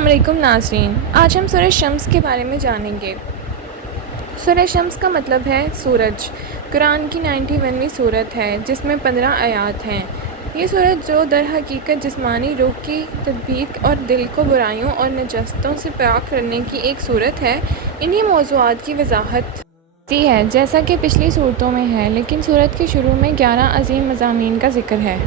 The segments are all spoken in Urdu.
السلام علیکم ناظرین، آج ہم سورہ شمس کے بارے میں جانیں گے۔ سورہ شمس کا مطلب ہے سورج۔ قرآن کی 91ویں سورت ہے جس میں 15 آیات ہیں۔ یہ سورت جو در حقیقت جسمانی روح کی تطبیق اور دل کو برائیوں اور نجاستوں سے پاک کرنے کی ایک سورت ہے، انہی موضوعات کی وضاحت کرتی ہے جیسا کہ پچھلی سورتوں میں ہے، لیکن سورت کے شروع میں 11 عظیم مضامین کا ذکر ہے۔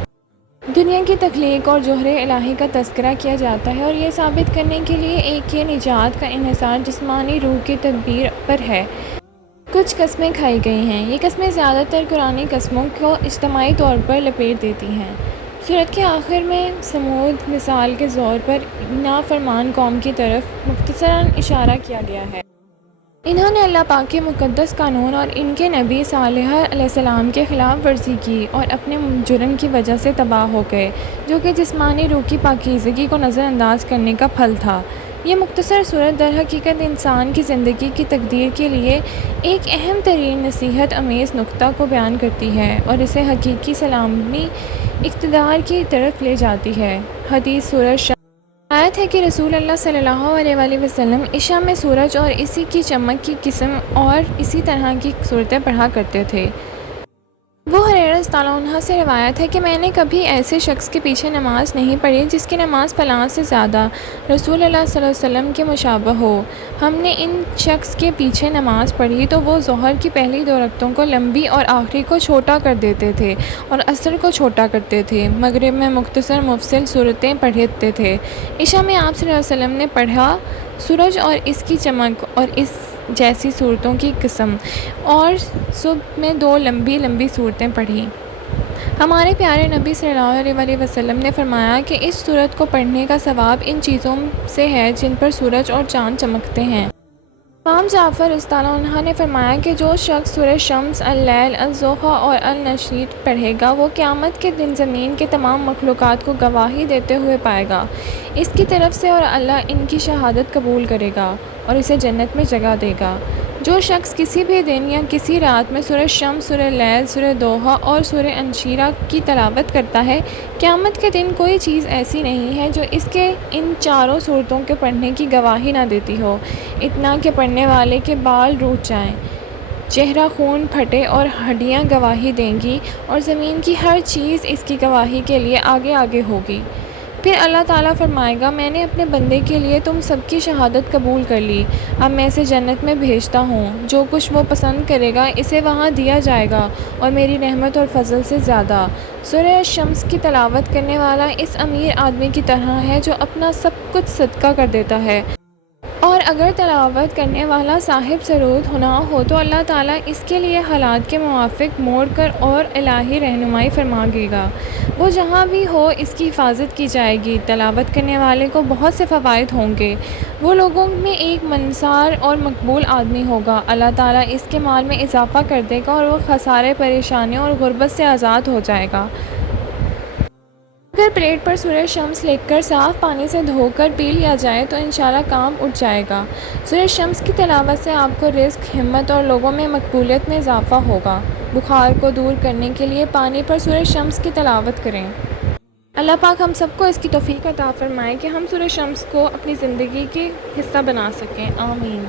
دنیا کی تخلیق اور جوہر الہی کا تذکرہ کیا جاتا ہے اور یہ ثابت کرنے کے لیے کہ نجات کا انحصار جسمانی روح کی تدبیر پر ہے۔ کچھ قسمیں کھائی گئی ہیں۔ یہ قسمیں زیادہ تر قرآنی قسموں کو اجتماعی طور پر لپیٹ دیتی ہیں۔ سورت کے آخر میں ثمود مثال کے طور پر نافرمان قوم کی طرف مختصراً اشارہ کیا گیا ہے۔ انہوں نے اللہ پاک کے مقدس قانون اور ان کے نبی صالح علیہ السلام کے خلاف ورزی کی اور اپنے جرم کی وجہ سے تباہ ہو گئے، جو کہ جسمانی روح کی پاکیزگی کو نظر انداز کرنے کا پھل تھا۔ یہ مختصر صورت در حقیقت انسان کی زندگی کی تقدیر کے لیے ایک اہم ترین نصیحت آمیز نکتہ کو بیان کرتی ہے اور اسے حقیقی سلامی اقتدار کی طرف لے جاتی ہے۔ حدیث سورہ شمس آیت ہے کہ رسول اللہ صلی اللہ علیہ وآلہ وسلم عشاء میں سورج اور اسی کی چمک کی قسم اور اسی طرح کی صورتیں پڑھا کرتے تھے۔ ابو ہریرہ رضی اللہ عنہ سے روایت ہے کہ میں نے کبھی ایسے شخص کے پیچھے نماز نہیں پڑھی جس کی نماز فلاں سے زیادہ رسول اللہ صلی اللہ علیہ وسلم کے مشابہ ہو۔ ہم نے ان شخص کے پیچھے نماز پڑھی تو وہ ظہر کی پہلی 2 رکعتوں کو لمبی اور آخری کو چھوٹا کر دیتے تھے اور عصر کو چھوٹا کرتے تھے۔ مغرب میں مختصر مفصل صورتیں پڑھتے تھے۔ عشاء میں آپ صلی اللہ علیہ وسلم نے پڑھا سورج اور اس کی چمک اور اس جیسی صورتوں کی قسم، اور صبح میں 2 لمبی لمبی صورتیں پڑھیں۔ ہمارے پیارے نبی صلی اللہ علیہ وآلہ وسلم نے فرمایا کہ اس صورت کو پڑھنے کا ثواب ان چیزوں سے ہے جن پر سورج اور چاند چمکتے ہیں۔ امام جعفر رضی اللہ عنہ نے فرمایا کہ جو شخص سورہ شمس، اللیل، الضحیٰ اور النشر پڑھے گا وہ قیامت کے دن زمین کے تمام مخلوقات کو گواہی دیتے ہوئے پائے گا اس کی طرف سے، اور اللہ ان کی شہادت قبول کرے گا اور اسے جنت میں جگہ دے گا۔ جو شخص کسی بھی دن یا کسی رات میں سورہ شمس، سورہ لیل، سورہ ضحیٰ اور سورہ انشر کی تلاوت کرتا ہے، قیامت کے دن کوئی چیز ایسی نہیں ہے جو اس کے ان 4 صورتوں کے پڑھنے کی گواہی نہ دیتی ہو، اتنا کہ پڑھنے والے کے بال روٹ جائیں، چہرہ خون پھٹے اور ہڈیاں گواہی دیں گی، اور زمین کی ہر چیز اس کی گواہی کے لیے آگے آگے ہوگی۔ پھر اللہ تعالیٰ فرمائے گا، میں نے اپنے بندے کے لیے تم سب کی شہادت قبول کر لی، اب میں اسے جنت میں بھیجتا ہوں، جو کچھ وہ پسند کرے گا اسے وہاں دیا جائے گا، اور میری رحمت اور فضل سے زیادہ۔ سورہ شمس کی تلاوت کرنے والا اس امیر آدمی کی طرح ہے جو اپنا سب کچھ صدقہ کر دیتا ہے، اور اگر تلاوت کرنے والا صاحب سرود نہ ہو تو اللہ تعالیٰ اس کے لیے حالات کے موافق موڑ کر اور الہی رہنمائی فرمائے گا۔ وہ جہاں بھی ہو اس کی حفاظت کی جائے گی۔ تلاوت کرنے والے کو بہت سے فوائد ہوں گے، وہ لوگوں میں ایک منصار اور مقبول آدمی ہوگا، اللہ تعالیٰ اس کے مال میں اضافہ کر دے گا اور وہ خسارے، پریشانیوں اور غربت سے آزاد ہو جائے گا۔ اگر پلیٹ پر سورہ شمس لکھ کر صاف پانی سے دھو کر پی لیا جائے تو انشاءاللہ کام اٹھ جائے گا۔ سورہ شمس کی تلاوت سے آپ کو رزق، ہمت اور لوگوں میں مقبولیت میں اضافہ ہوگا۔ بخار کو دور کرنے کے لیے پانی پر سورہ شمس کی تلاوت کریں۔ اللہ پاک ہم سب کو اس کی توفیق عطا فرمائے کہ ہم سورہ شمس کو اپنی زندگی کے حصہ بنا سکیں۔ آمین۔